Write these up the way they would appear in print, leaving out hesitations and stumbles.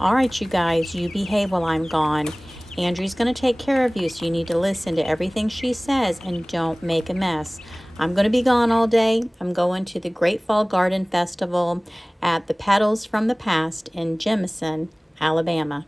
All right, you guys, you behave while I'm gone. Andrew's going to take care of you, so you need to listen to everything she says and don't make a mess. I'm going to be gone all day. I'm going to the Great Fall Garden Festival at the Petals from the Past in Jemison, Alabama.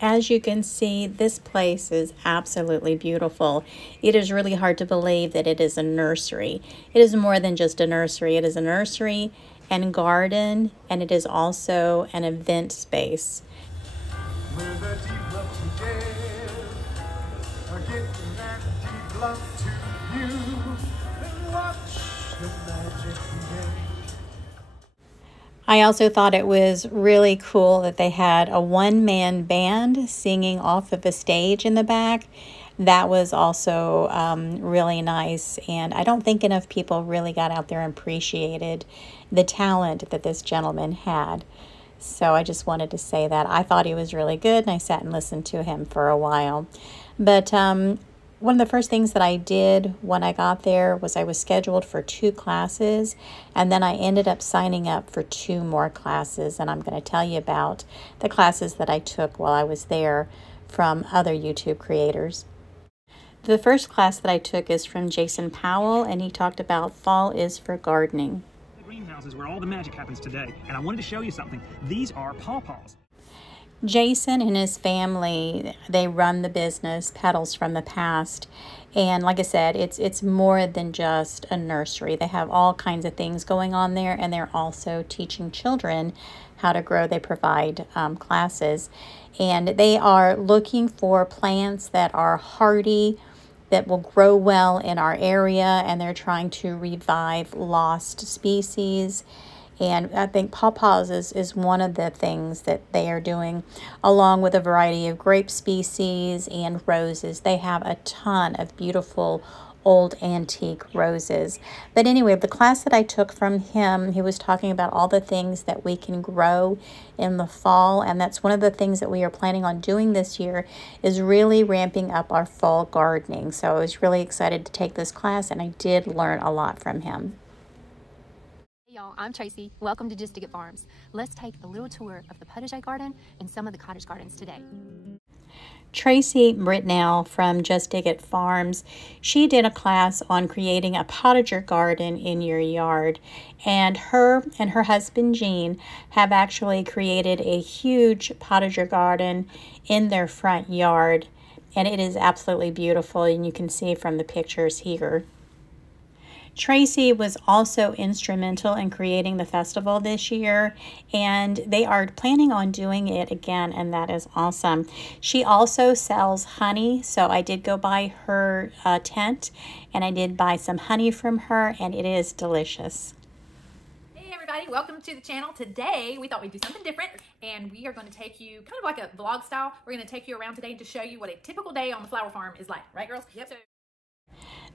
As you can see, this place is absolutely beautiful. It is really hard to believe that it is a nursery. It is more than just a nursery. It is a nursery and garden, and it is also an event space. I also thought it was really cool that they had a one-man band singing off of a stage in the back. That was also really nice, and I don't think enough people really got out there and appreciated the talent that this gentleman had. So I just wanted to say that. I thought he was really good, and I sat and listened to him for a while. But one of the first things that I did when I got there was I was scheduled for 2 classes, and then I ended up signing up for 2 more classes, and I'm going to tell you about the classes that I took while I was there from other YouTube creators. The first class that I took is from Jason Powell, and he talked about fall is for gardening. The greenhouse is where all the magic happens today, and I wanted to show you something. These are pawpaws. Jason and his family, they run the business Petals from the Past, and like I said, it's more than just a nursery. They have all kinds of things going on there, and they're also teaching children how to grow. They provide classes, and they are looking for plants that are hardy, that will grow well in our area, and they're trying to revive lost species. And I think pawpaws is one of the things that they are doing, along with a variety of grape species and roses. They have a ton of beautiful old antique roses. But anyway, the class that I took from him, he was talking about all the things that we can grow in the fall, and that's one of the things that we are planning on doing this year, is really ramping up our fall gardening. So I was really excited to take this class, and I did learn a lot from him. Y'all, I'm Tracy. Welcome to Just Dig It Farms. Let's take a little tour of the potager garden and some of the cottage gardens today. Tracy Britnell from Just Dig It Farms, she did a class on creating a potager garden in your yard, and her husband Gene have actually created a huge potager garden in their front yard, and it is absolutely beautiful, and you can see from the pictures here. Tracy was also instrumental in creating the festival this year, and they are planning on doing it again, and that is awesome. She also sells honey, so I did go by her tent, and I did buy some honey from her, and it is delicious. Hey everybody, welcome to the channel. Today we thought we'd do something different, and we are going to take you kind of like a vlog style. We're going to take you around today to show you what a typical day on the flower farm is like, right girls? Yep.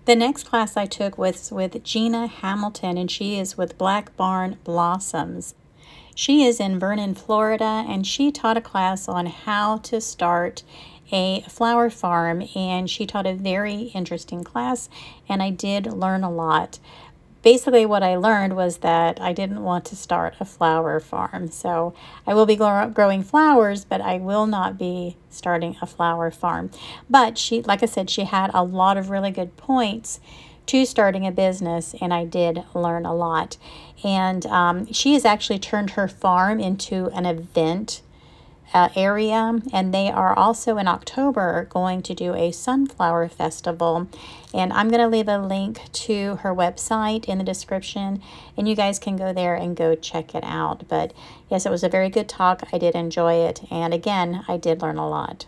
The next class I took was with Gina Hamilton, and she is with Black Barn Blossoms. She is in Vernon, Florida, and she taught a class on how to start a flower farm, and she taught a very interesting class, and I did learn a lot. Basically, what I learned was that I didn't want to start a flower farm. So I will be growing flowers, but I will not be starting a flower farm. But she, like I said, she had a lot of really good points to starting a business, and I did learn a lot. And she has actually turned her farm into an event area, and they are also in October going to do a sunflower festival, and I'm going to leave a link to her website in the description, and you guys can go there and go check it out. But yes, it was a very good talk. I did enjoy it, and again, I did learn a lot.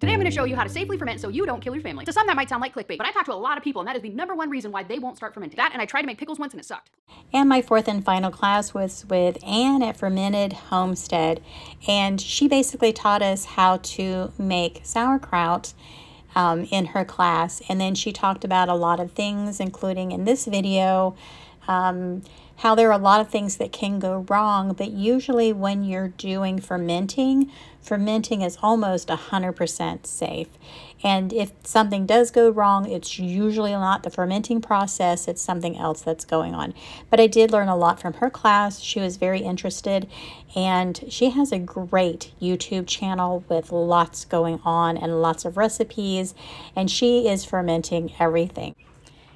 Today I'm going to show you how to safely ferment so you don't kill your family. To some that might sound like clickbait, but I talk to a lot of people and that is the #1 reason why they won't start fermenting. That, and I tried to make pickles once and it sucked. And my fourth and final class was with Anne at Fermented Homestead, and she basically taught us how to make sauerkraut in her class, and then she talked about a lot of things, including in this video, how there are a lot of things that can go wrong, but usually when you're doing fermenting is almost 100% safe. And if something does go wrong, it's usually not the fermenting process, it's something else that's going on. But I did learn a lot from her class. She was very interested, and she has a great YouTube channel with lots going on and lots of recipes, and she is fermenting everything.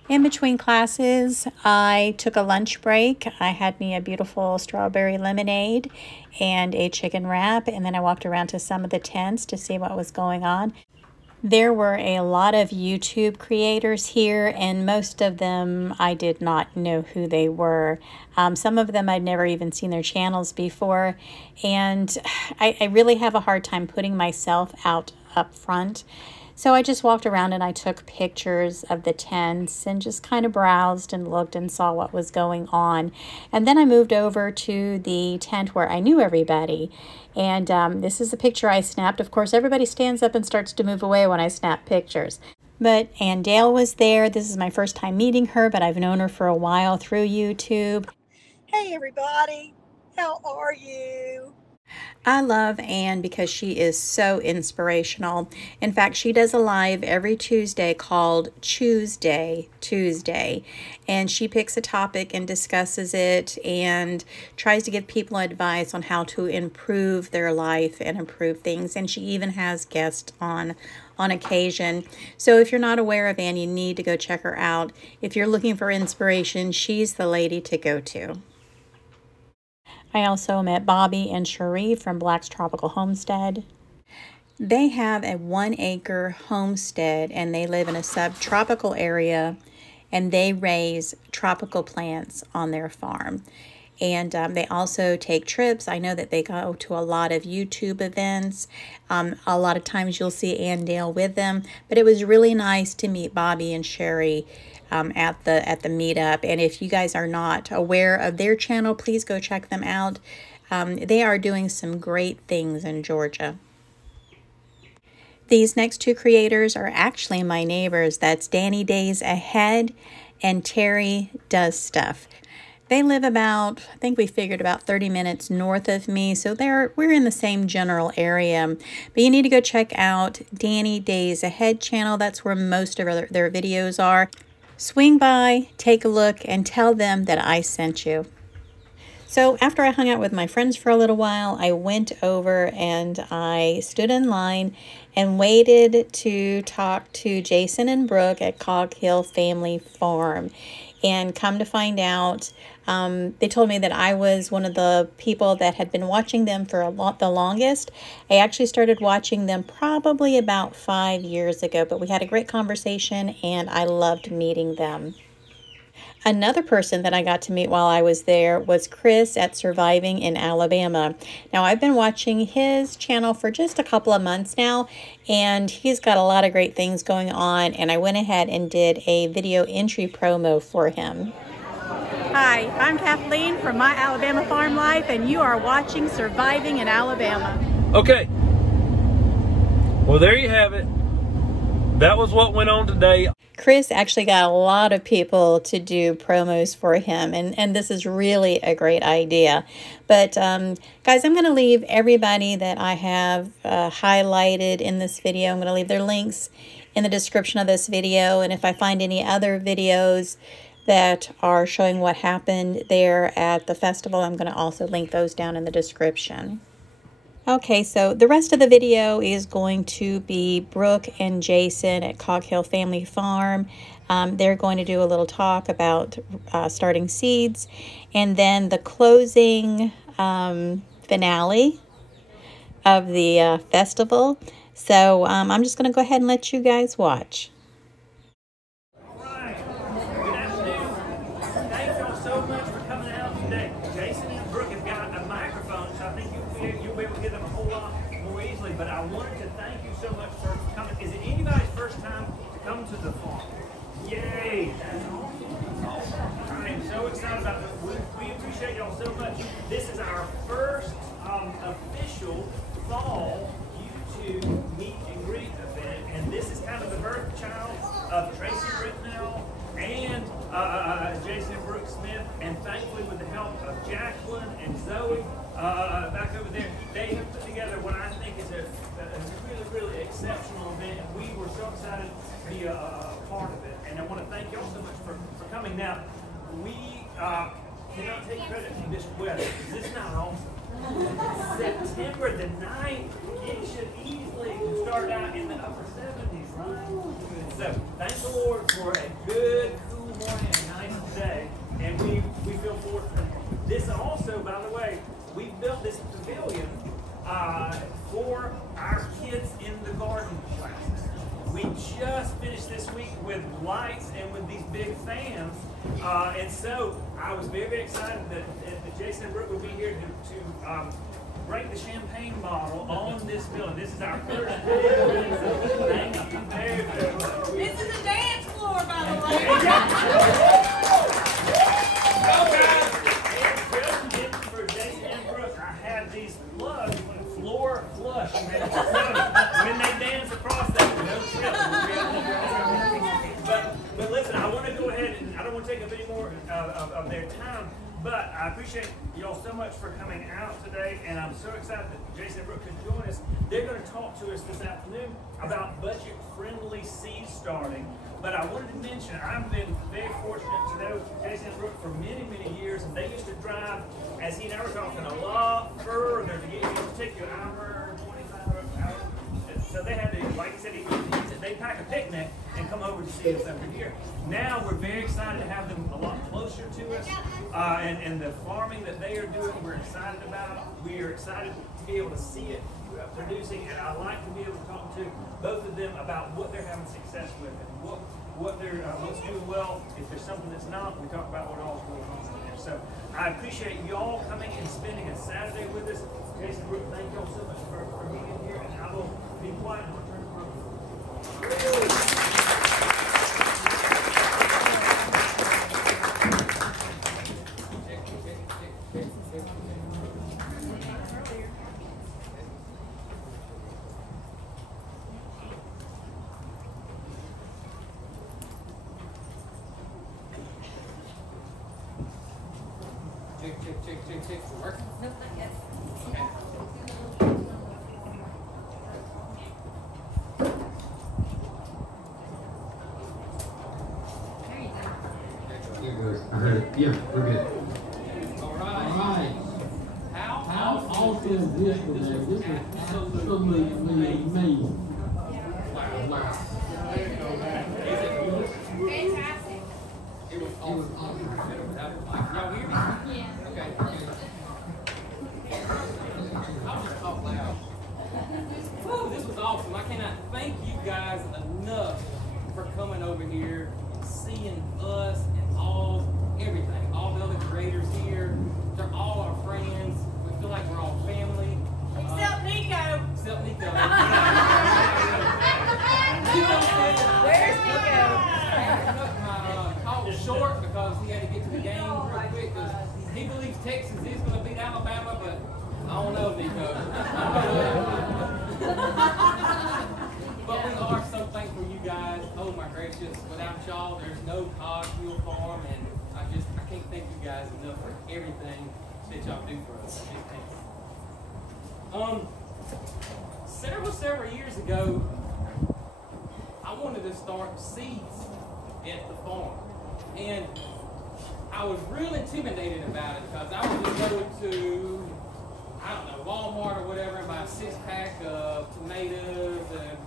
In between classes, I took a lunch break. I had me a beautiful strawberry lemonade and a chicken wrap, and then I walked around to some of the tents to see what was going on. There were a lot of YouTube creators here, and most of them I did not know who they were. Some of them I'd never even seen their channels before, and I really have a hard time putting myself out up front. So I just walked around and I took pictures of the tents and just kind of browsed and looked and saw what was going on. And then I moved over to the tent where I knew everybody. And this is a picture I snapped. Of course, everybody stands up and starts to move away when I snap pictures. But Ann Dale was there. This is my first time meeting her, but I've known her for a while through YouTube. Hey everybody, how are you? I love Anne because she is so inspirational. In fact, she does a live every Tuesday called Tuesday, and she picks a topic and discusses it and tries to give people advice on how to improve their life and improve things. And she even has guests on occasion. So if you're not aware of Anne, you need to go check her out. If you're looking for inspiration, she's the lady to go to. I also met Bobby and Cherie from Black's Tropical Homestead. They have a 1-acre homestead, and they live in a subtropical area, and they raise tropical plants on their farm. And they also take trips. I know that they go to a lot of YouTube events. A lot of times you'll see Ann Dale with them, but it was really nice to meet Bobby and Cherie at the meetup. And if you guys are not aware of their channel, please go check them out. They are doing some great things in Georgia. These next two creators are actually my neighbors. That's Danny Days Ahead and Terry Does Stuff. They live about, I think we figured about 30 minutes north of me, so we're in the same general area. But you need to go check out Danny Days Ahead channel. That's where most of their videos are. Swing by, take a look, and tell them that I sent you. So after I hung out with my friends for a little while, I went over and I stood in line and waited to talk to Jason and Brooke at Cog Hill Family Farm. And come to find out, they told me that I was one of the people that had been watching them for the longest. I actually started watching them probably about 5 years ago, but we had a great conversation and I loved meeting them. Another person that I got to meet while I was there was Chris at Surviving in Alabama. Now, I've been watching his channel for just a couple of months now, and he's got a lot of great things going on, and I went ahead and did a video entry promo for him. Hi, I'm Kathleen from My Alabama Farm Life, and you are watching Surviving in Alabama. Okay. Well, there you have it. That was what went on today. Chris actually got a lot of people to do promos for him, and this is really a great idea. But guys, I'm going to leave everybody that I have highlighted in this video. I'm going to leave their links in the description of this video, and if I find any other videos that are showing what happened there at the festival, I'm going to also link those down in the description. Okay, so the rest of the video is going to be Brooke and Jason at Cog Hill Family Farm. They're going to do a little talk about starting seeds. And then the closing finale of the festival. So I'm just going to go ahead and let you guys watch. Alright, good afternoon. Thank y'all so much for coming out today. Jason and Brooke have got a microphone, so I think you'll be able to get them a whole lot more easily. But I wanted to thank you so much for coming. Is it anybody's first time to come to the farm? Yay! That's awesome. I am so excited about this. We appreciate y'all so much. This is our first official fall YouTube meet and greet event, and this is kind of the birth child of Tracy Ricknell and Jason and Brooke Smith, and thankfully with the help of Jacqueline and Zoe back over there, they have put together what I think is a really, really exceptional event, and we were so excited to be a part of it. And I want to thank y'all so much for coming. Now, we cannot take credit for this weather. Is this not awesome? September the 9th, it should easily start out in the upper 70s, right? So, thank the Lord for a good, cool morning and a nice day, and we feel fortunate. This also, by the way, we built this pavilion for our kids in the garden classes. We just finished this week with lights and with these big fans, and so I was very, very excited that Jason and Brooke would be here to break the champagne bottle on this building. This is our first day. Thank you very, very much. This is a dance floor, by the way. And just for Jason and Brooke, I have these plugs, floor flush. When they dance across that, no trip. But listen, I want to go ahead and I don't want to take up any more of their time. But I appreciate y'all so much for coming out today, and I'm so excited that Jason and Brooke could join us. They're going to talk to us this afternoon about budget-friendly seed starting. But I wanted to mention, I've been very fortunate to know Jason and Brooke for many, many years, and they used to drive, as he and I were talking, a lot further to get here. It would take you an hour, 25 hours. So they had to, like he said, they pack a picnic and come over to see us over here. Now we're very excited to have them a lot closer to us, and the farming that they are doing, we're excited about. We are excited to be able to see it producing, and I'd like to be able to talk to both of them about what they're having success with and what's doing well. If there's something that's not, we talk about what all's going on there. So I appreciate y'all coming and spending a Saturday with us. Jason, Brooke, thank y'all so much for being here, and I will be quiet and return to Brooke. Check. Work? Nope, not yet. Okay. You're good. I heard it. Yeah, we're good. All right. All right. How awesome is this today? This is absolutely amazing. Wow. Fantastic. It was awesome. Y'all hear me? Yeah. Okay. I'll just talk loud. Woo, this was awesome. I cannot thank you guys enough for coming over here and seeing us and everything. All the other creators here. They're all our friends. We feel like we're all family. Except Nico. Except Nico. Where's Nico? My call was short because he had to get to the game real quick because he believes Texas is going to beat Alabama, but I don't know, Nico. But we are so thankful you guys. Oh my gracious, without y'all, there's no Cogwheel Farm, and I can't thank you guys enough for everything that y'all do for us. Several years ago, I wanted to start seeds at the farm, and I was real intimidated about it because I would just go to, I don't know, Walmart or whatever and buy a 6-pack of tomatoes and,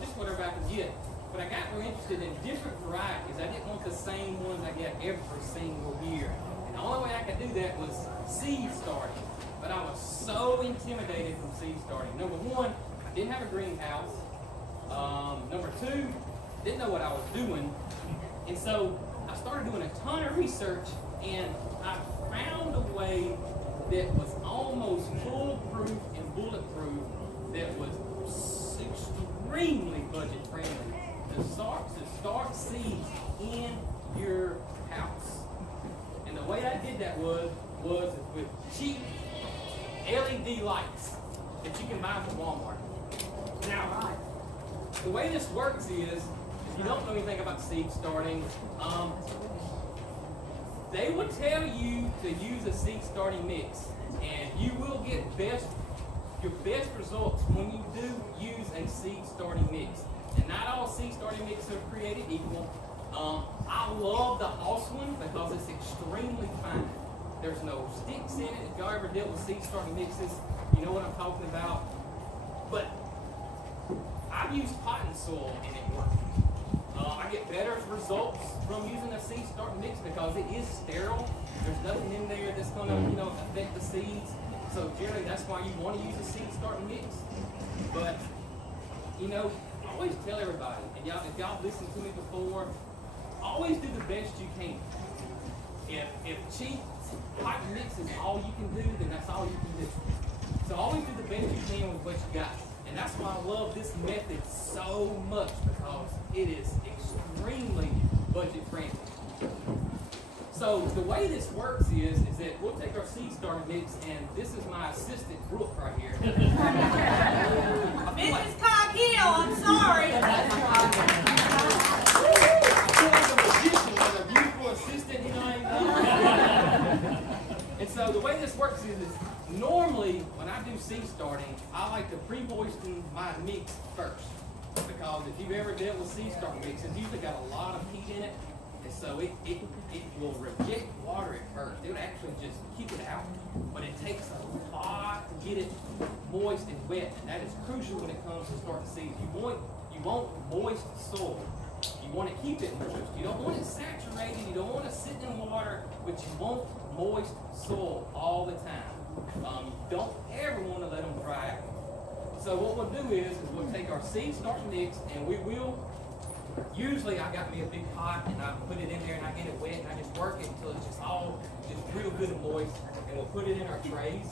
just whatever I could get. But I got real interested in different varieties. I didn't want the same ones I get every single year. And the only way I could do that was seed starting. but I was so intimidated from seed starting. Number one, I didn't have a greenhouse. Number two, didn't know what I was doing. And so I started doing a ton of research, and I found a way that was almost foolproof and bulletproof that was extremely budget friendly to start seeds in your house. And the way I did that was with cheap LED lights that you can buy from Walmart. Now, the way this works is, if you don't know anything about seed starting, they will tell you to use a seed starting mix, and you will get your best results when you do use a seed starting mix. And not all seed starting mixes are created equal. I love the House one because it's extremely fine. There's no sticks in it. If y'all ever dealt with seed starting mixes, you know what I'm talking about. But I've used cotton soil and it worked. I get better results from using a seed starting mix because it is sterile. There's nothing in there that's going to, affect the seeds. So generally, that's why you want to use a seed starting mix. But I always tell everybody, and y'all, if y'all listened to me before, always do the best you can. If cheap cotton mix is all you can do, then that's all you can do. So always do the best you can with what you got. And that's why I love this method so much, because it is extremely budget friendly. So the way this works is that we'll take our seed starter mix, and this is my assistant Brooke right here. Mrs. Coghill, I'm sorry. I feel like a magician with a beautiful assistant, And so the way this works is normally when I do seed starting, I like to pre-moisten my mix first. Because if you've ever dealt with seed starting mix, it's usually got a lot of heat in it. And so it will reject water at first. It will actually just keep it out. But it takes a lot to get it moist and wet. And that is crucial when it comes to starting seeds. You want moist soil. You want to keep it moist. You don't want it saturated. You don't want it sitting in water. But you want moist soil all the time. You don't ever want to let them dry out. So what we'll do is we'll take our seed starting mix, and we will, usually I got me a big pot and I put it in there and I get it wet and I just work it until it's just all real good and moist, and we'll put it in our trays.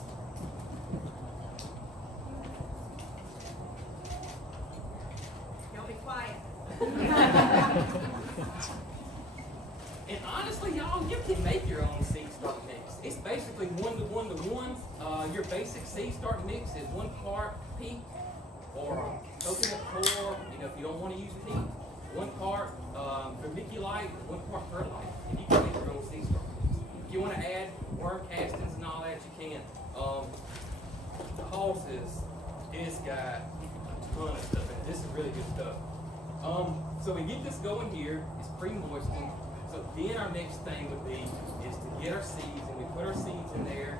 Y'all be quiet. And honestly, y'all, you can make your own seed starting mix. It's basically 1 to 1 to 1. Your basic seed starting mix is 1 part peat or coconut coir, if you don't want to use peat. 1 part vermiculite, 1 part perlite, and you can make your own seed starting mix. If you want to add worm castings and all that, you can. The horses, it's got a ton of stuff in it. This is really good stuff. So we get this going here. It's pre-moistened. So then our next thing would be is to get our seeds, and we put our seeds in there.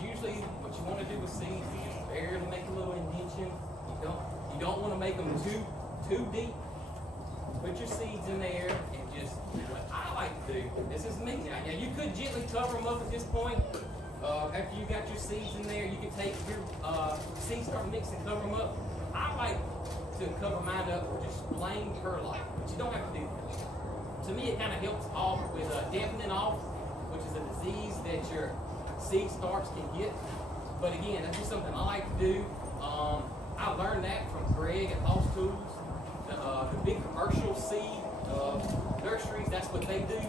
Usually what you want to do with seeds is just barely make a little indention. You don't want to make them too deep. Put your seeds in there, and just what I like to do, this is me now. Now you could gently cover them up at this point. After you got your seeds in there, you can take your seed starting mix and cover them up. I like to cover mine up with just plain perlite, but you don't have to do that. To me, it kind of helps off with dampening off, which is a disease that your seed starts can get. But again, that's just something I like to do. I learned that from Greg at House Tools. The big commercial seed nurseries, that's what they do.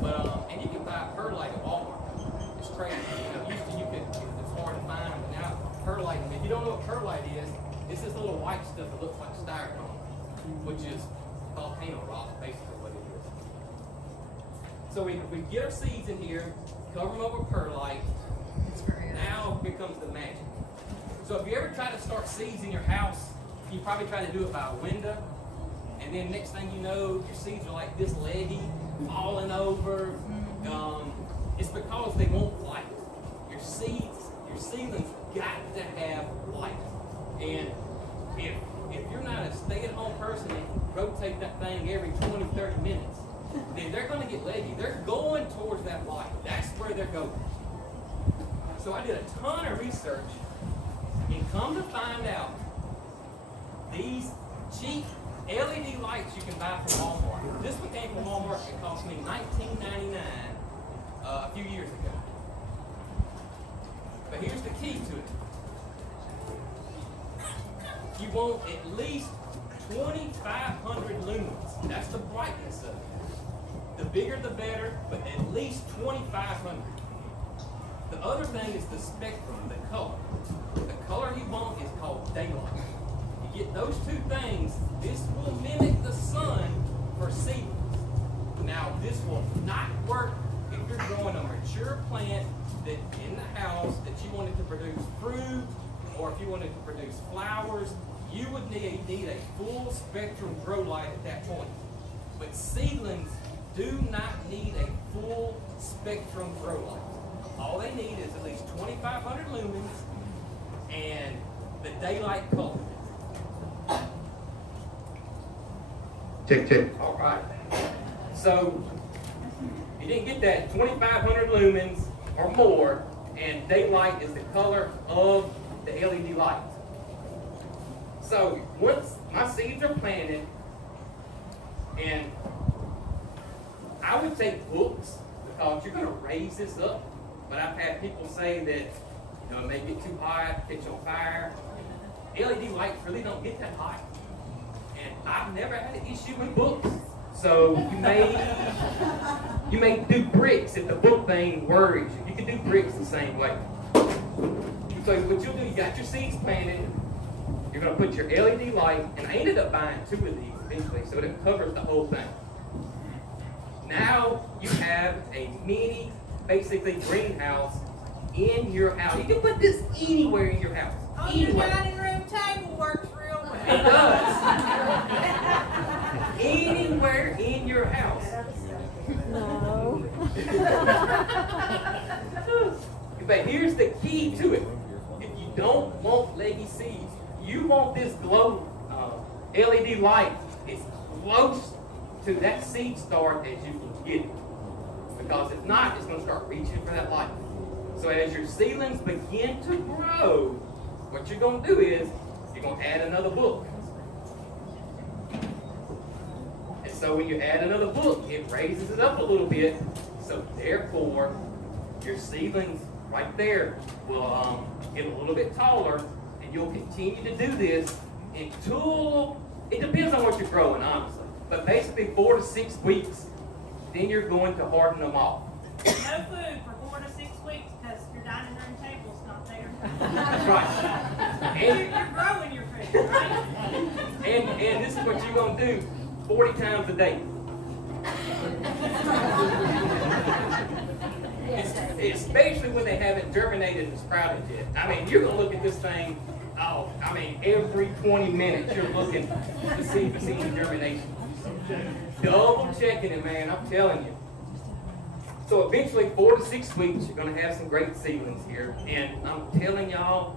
But and you can buy perlite at Walmart. It's crazy. Usually it's hard to find, but now perlite. If you don't know what perlite is, it's this little white stuff that looks like styrofoam, which is volcano rock, basically what it is. So we get our seeds in here, cover them up with perlite. Now here comes the magic. So if you ever try to start seeds in your house, you probably try to do it by a window, and then next thing you know, your seeds are like this leggy, falling over. It's because they won't light. Your seedlings got to have light. And if you're not a stay-at-home person and rotate that thing every 20, 30 minutes, then they're going to get leggy. They're going towards that light. That's where they're going. So I did a ton of research, and come to find out, these cheap LED lights you can buy from Walmart. This one came from Walmart. It cost me $19.99 a few years ago. But here's the key to it. You want at least 2,500 lumens. That's the brightness of it. The bigger the better, but at least 2,500. The other thing is the spectrum, the color. The color you want is called daylight. You get those two things, this will mimic the sun for seedlings. Now, this will not work if you're growing a mature plant that in the house that you wanted to produce fruit, or if you wanted to produce flowers. You would need a full spectrum grow light at that point. But seedlings do not need a full spectrum grow light. All they need is at least 2,500 lumens and the daylight color. Check, check. All right. So you didn't get that 2,500 lumens or more, and daylight is the color of the LED light. So once my seeds are planted, and I would take books because you're going to raise this up. But I've had people say that it may get too hot, catch on fire. LED lights really don't get that hot, and I've never had an issue with books. So you may do bricks if the book thing worries you. You can do bricks the same way. So what you'll do, you got your seeds planted. You're going to put your LED light, and I ended up buying 2 of these eventually, so it covers the whole thing. Now you have a mini, basically greenhouse in your house. You can put this anywhere in your house. On your dining room table works real well. It does. Anywhere in your house. No. But here's the key to it. If you don't want leggy seeds, you want this glow LED light as close to that seed start as you can get it. Because if not, it's going to start reaching for that light. So as your seedlings begin to grow, what you're going to do is you're going to add another book. And so when you add another book, it raises it up a little bit. So therefore, your seedlings right there will get a little bit taller, and you'll continue to do this until, it depends on what you're growing, honestly. But basically 4 to 6 weeks, then you're going to harden them off. No food for 4 to 6 weeks because your dining room table's not there. That's right. And You're growing your food, right? And this is what you're going to do 40 times a day. Especially when they haven't germinated and sprouted yet. I mean, you're going to look at this thing, every 20 minutes you're looking to see if it's any germination. Double checking it, man, I'm telling you. So eventually, 4 to 6 weeks, you're going to have some great seedlings here. And I'm telling y'all,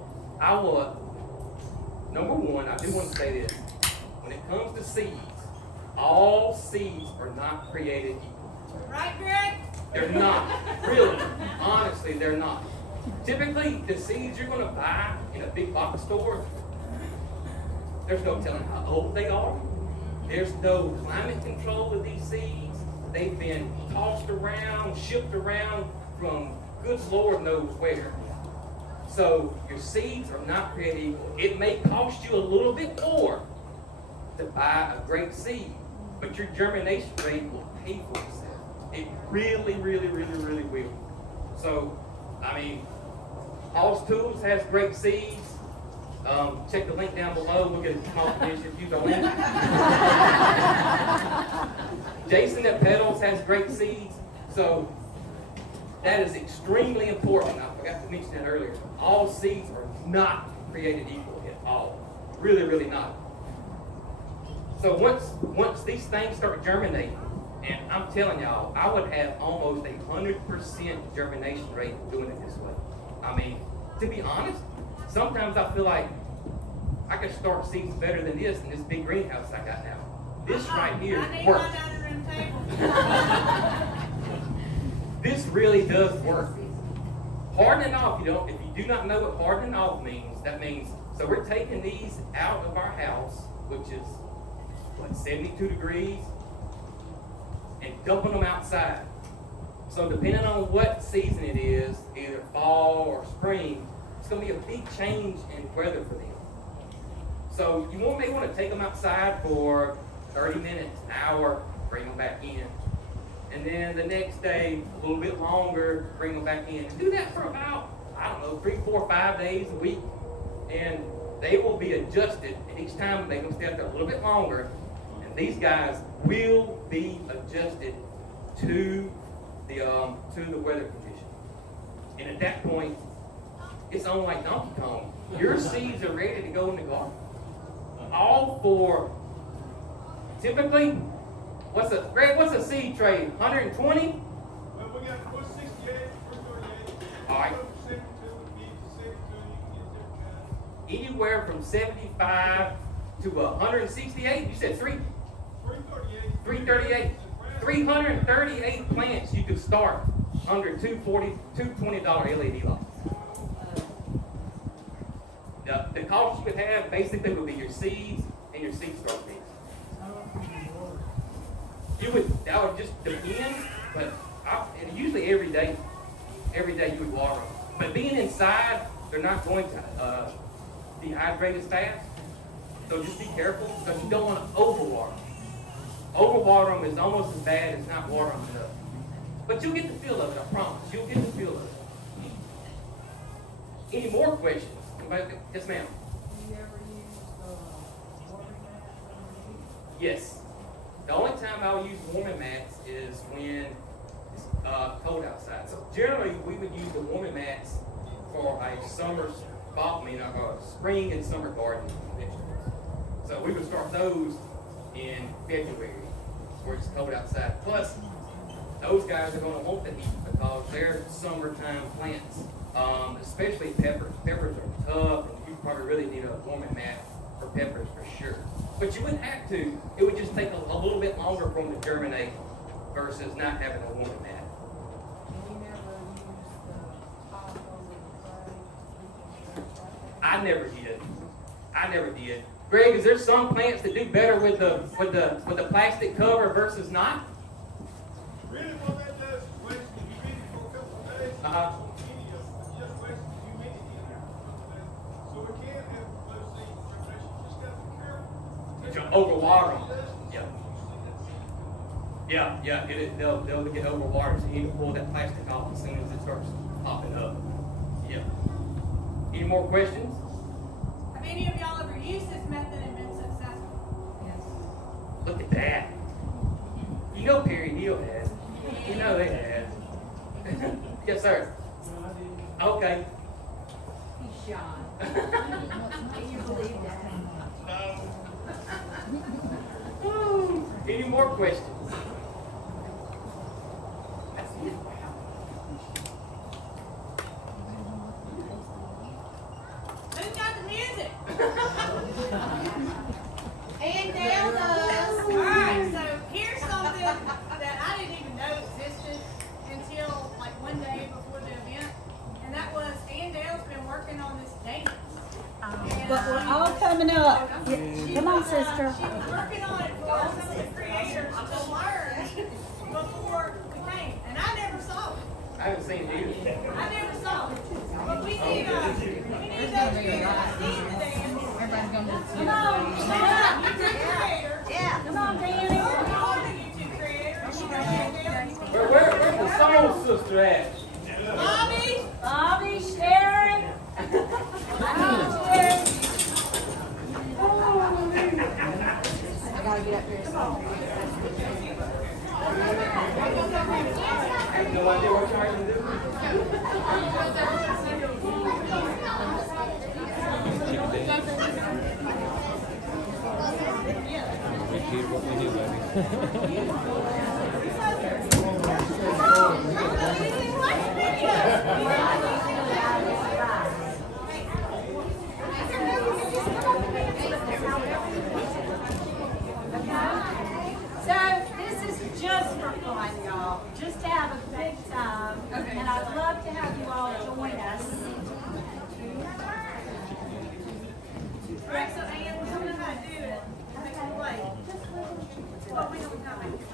number one, I do want to say this. When it comes to seeds, all seeds are not created equal. Right, Greg? They're not. Really. Honestly, they're not. Typically, the seeds you're going to buy in a big box store, there's no telling how old they are. There's no climate control of these seeds. They've been tossed around, shipped around from good Lord knows where. So your seeds are not created equal. It may cost you a little bit more to buy a great seed, but your germination rate will pay for itself. It really, really, really, really will. So, I mean, Hall's Tools has great seeds. Check the link down below. We'll get a small commission if you go in. Jason at Petals has great seeds. So that is extremely important. I forgot to mention that earlier. All seeds are not created equal at all. Really, really not. So once these things start germinating, and I'm telling y'all, I would have almost 100% germination rate doing it this way. I mean, to be honest, sometimes I feel like I could start seeds better than this in this big greenhouse I got now. This right here works. I need my dining room table. This really does work. Hardening off, if you do not know what hardening off means, that means, so we're taking these out of our house, which is, what, 72 degrees, and dumping them outside. So depending on what season it is, either fall or spring, it's going to be a big change in weather for them. So you may want to take them outside for 30 minutes, an hour, bring them back in. And then the next day, a little bit longer, bring them back in. And do that for about, I don't know, 3, 4, 5 days a week. And they will be adjusted. And each time they can stay up there a little bit longer. And these guys will be adjusted to the weather condition. And at that point, it's on like Donkey Kong. Your seeds are ready to go in the garden. All for, typically, Greg, what's a seed trade? 120? Well, we got 468, 438. All right. 72, 72, Anywhere from 75 to 168. You said 338. 338. 338 plants you could start under $220 LED lights. The cost you would have basically would be your seeds and your seed start fees. That would just depend, but and usually every day you would water them. But being inside, they're not going to dehydrate as fast. So just be careful because you don't want to overwater them. Overwater them is almost as bad as not watering them enough. But you'll get the feel of it, I promise. You'll get the feel of it. Any more questions? Yes, ma'am. Do you ever use warming mats underneath? Yes. The only time I'll use warming mats is when it's cold outside. So generally, we would use the warming mats for a spring and summer garden vegetables. So we would start those in February, where it's cold outside. Plus, those guys are going to want the heat because they're summertime plants, especially peppers. Peppers are tough, and you probably really need a warming mat for peppers for sure. But you wouldn't have to. It would just take a little bit longer for them to germinate versus not having a warming mat. And you never use the top over the clay? I never did. Greg, is there some plants that do better with the plastic cover versus not? Really, what that does is waste the humidity for a couple of days. Just waste the humidity in there for a couple of days. So we can't have low seed germination. You just got to be careful. You overwater them. Yeah. They'll get overwatered, so you need to pull that plastic off as soon as it starts popping up. Yeah. Any more questions? Have any of y'all ever used this method and been successful? Yes. Look at that. You know Perry Hill has. You know they have. Yes, sir. Okay. He's shy. Can you believe that? No. Any more questions? That's it. Who's got the music? And Dale does. Alright, so here's something that I didn't even know existed until like one day before the event. And that was Dale's been working on this dance. But we're all coming up. Come on, sister. She was working on it for some of the creators to learn before we came. And I never saw it. I haven't seen it either. I never saw it. But we need those creators to see the dance. Everybody's going to Come on, YouTube creator. Yeah. Come on, Danny. You're a YouTube creator. Where's the soul sister at? Bobby, Sharon. I gotta get up here. I have no idea what you're trying to do. Repeat what we do, baby. So this is just for fun, y'all. Just to have a good time. And I'd love to have you all join Right, so Ann, we don't know how to do it. Make it play. Well, we don't know how to make it.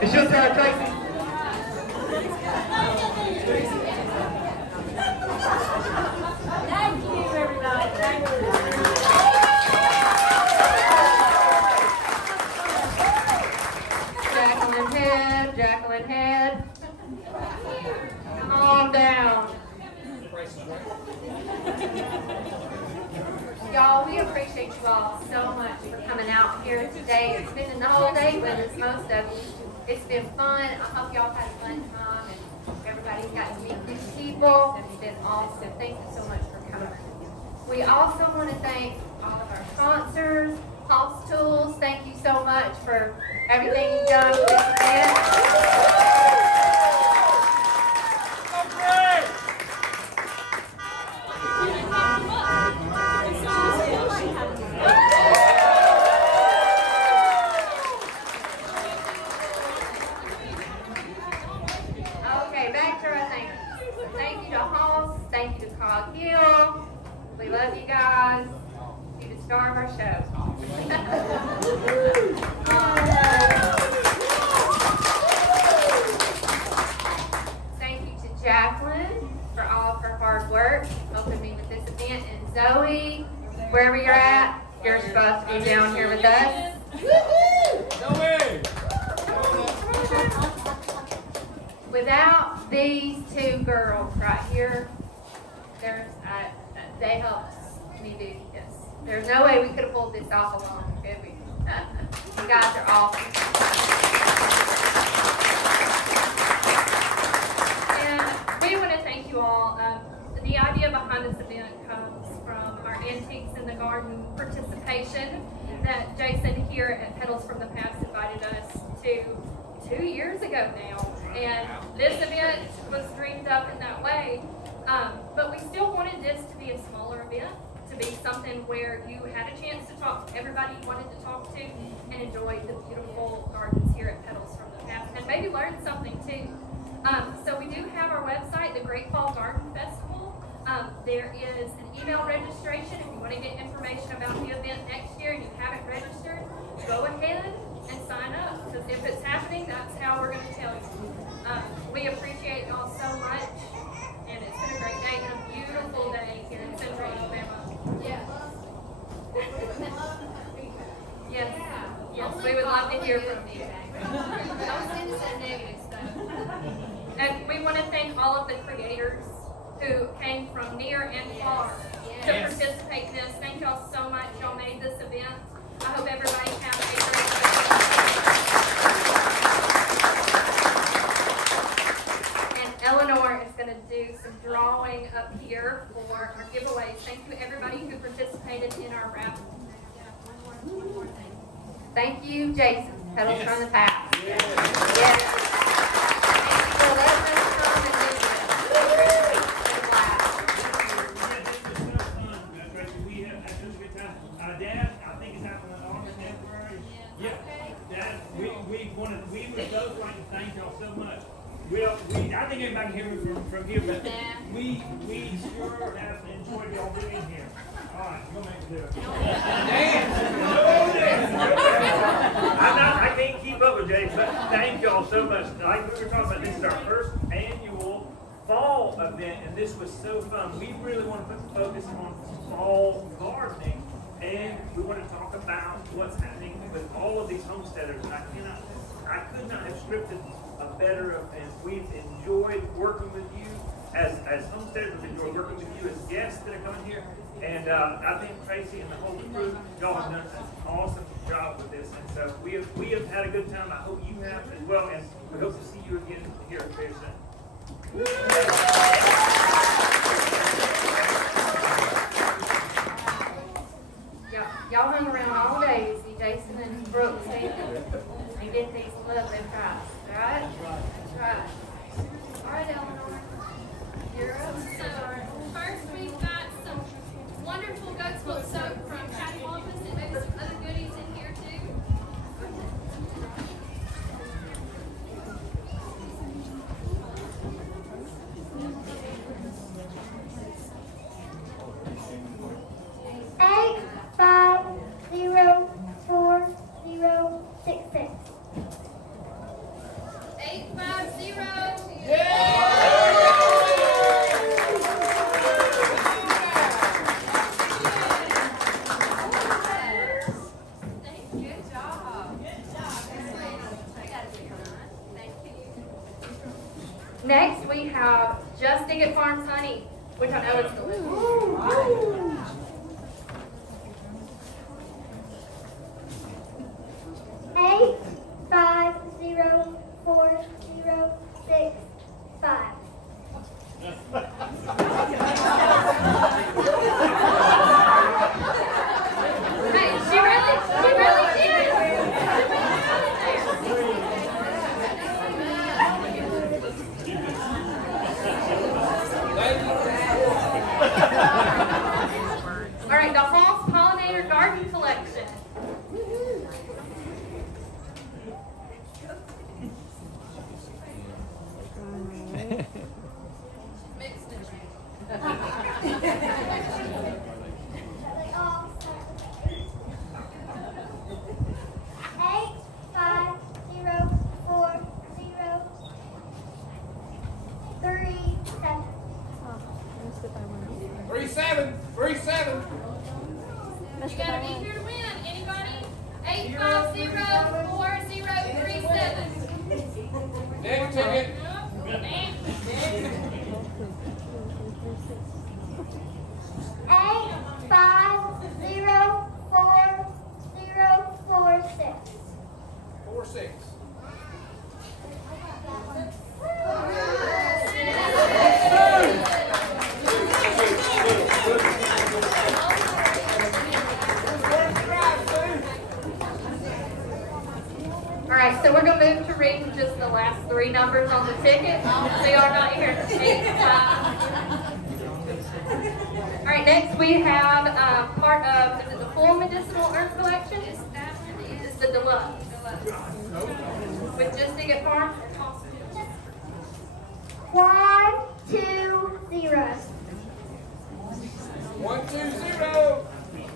It's your turn, Tracy. Thank you, everybody. Thank you. Jacqueline Head. Come on down. Y'all, we appreciate you all so much for coming out here today and spending the whole day with us, most of you. It's been fun. I hope y'all had a fun time and everybody's got to meet new people. It's been awesome. Thank you so much for coming. We also want to thank all of our sponsors, Hoss Tools. Thank you so much for everything you've done with this event. Okay, back to our thanks. Thank you to Hoss. Thank you to Cog Hill. We love you guys. You're the star of our show. Thank you to Jacqueline for all of her hard work helping me with this event, and Zoe, wherever you're at, you're supposed to be down here with us. Without these two girls right here, they helped me do this. There's no way we could have pulled this off alone, could we? You guys are awesome. And we want to thank you all. The idea behind this event comes from our Antiques in the Garden participation that Jason here at Petals from the Past invited us to 2 years ago now. And this event was dreamed up in that way. But we still wanted this to be a smaller event, to be something where you had a chance to talk to everybody you wanted to talk to and enjoy the beautiful gardens here at Petals from the Past, and maybe learn something too. So we do have our website, the Great Fall Garden Festival. There is an email registration. If you want to get information about the event next year and you haven't registered, go ahead and sign up. Because if it's happening, that's how we're going to tell you. We appreciate y'all so much. And it's been a great day and a beautiful day here in Central Alabama. Yes. Yes. Yes, we would love to hear from you. Don't send us that negative stuff. And we want to thank all of the creators who came from near and far to participate in this. Thank y'all so much. Y'all made this event. I hope everybody has a great day. And Eleanor is going to do some drawing up here for our giveaways. Thank you everybody who participated in our raffle. One more thing. Thank you, Jason. Petals from the past. Yes. So let us come and visit. Dad, I think it's happening in August, February. Yeah. Dad, we would both like to thank y'all so much. Well, I think everybody can hear me from here, but we sure have enjoyed y'all being here. All right, go make it do it. I can't keep up with Jay, but thank y'all so much. Like we were talking about, this is our first annual fall event, and this was so fun. We really want to put the focus on fall gardening. And we want to talk about what's happening with all of these homesteaders. And I could not have scripted a better event. We've enjoyed working with you as homesteaders. We've enjoyed working with you as guests that are coming here. And I think Tracy and the whole crew, y'all have done an awesome job with this. And so we have had a good time. I hope you have as well. And we hope to see you again here very soon. Y'all hung around all day to see Jason and Brooke standing and get these lovely prizes, right? That's right. All right, Eleanor. You're up. So, first we've got some wonderful goat's milk soap from Cat's office and maybe some other goodies in here too. Next, we have Just Dig It Farms honey, which I know is delicious. All right, the Hall's Pollinator Garden Collection. You gotta be here to win. Anybody? 8504037. Next ticket. Alright, so we're going to move to reading just the last three numbers on the ticket. So y'all got here. 8, 5. Alright, next we have part of the full medicinal herb collection. This is the deluxe. With Just Dig It Farms. 1, 2, 0. 120.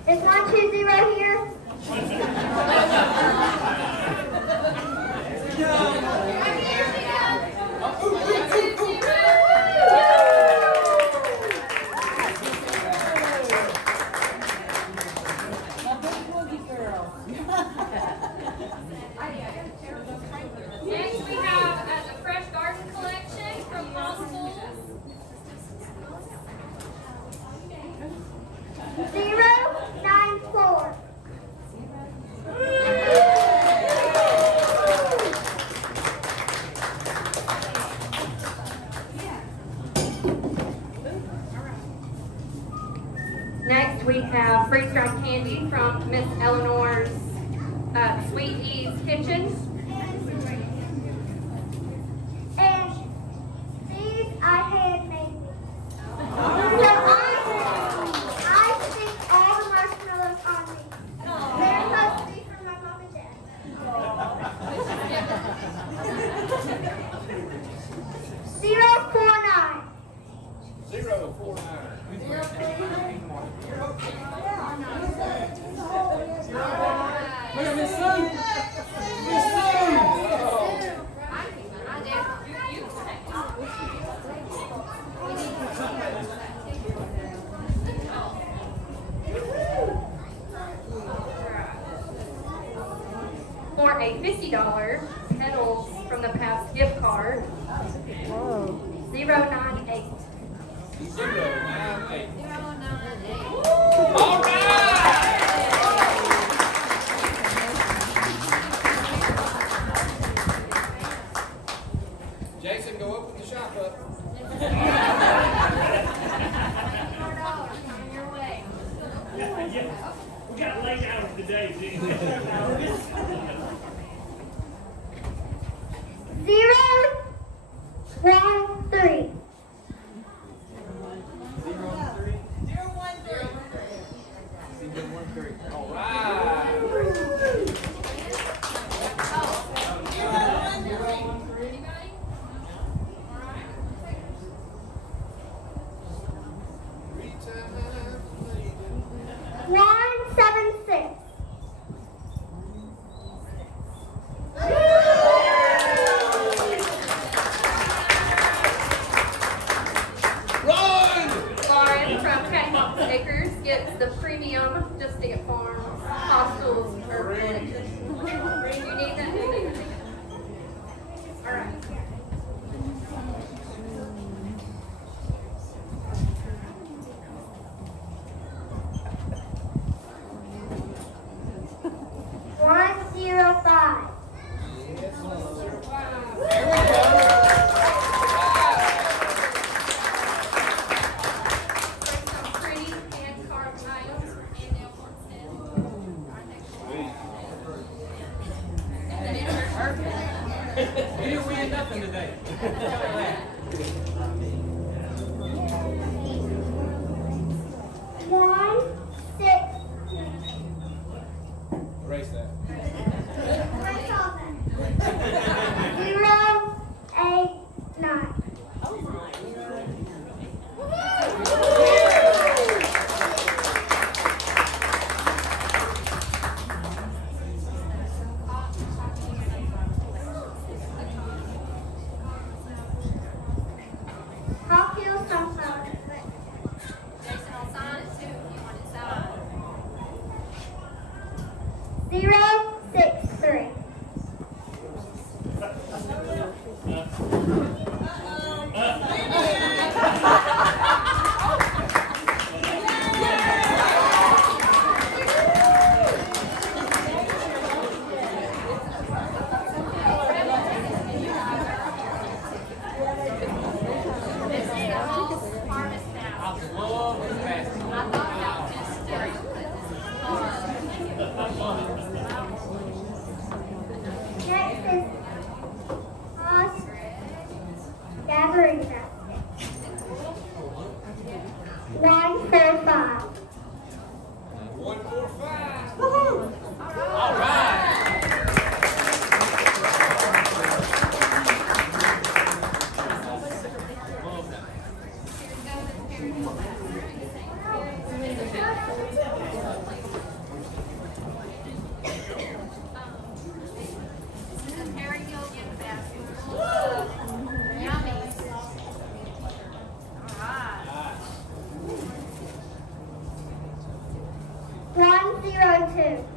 Is 120 here? Next we have the Fresh Garden Collection from Hospitals. 094. Next we have freeze-dried candy from Miss Eleanor's Sweet Ease Kitchen. And these I handmade. So I stick all the marshmallows on me. They're supposed to be for my mom and dad. 049. 049. Look at Miss Sue. Miss Sue. For a $50 Petals from the Past gift card. 098. 098. All right. Jason, go open the shop up. We got late hours today, Gene. 013. 013. All right. 176. Lauren from Catnip Acres gets the premium Just to Get Farms Hospitals Herb Collection. You need that? All right. You didn't win nothing today. Erase that. 102.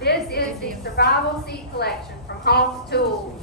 This is the survival seat collection from Hoss Tools.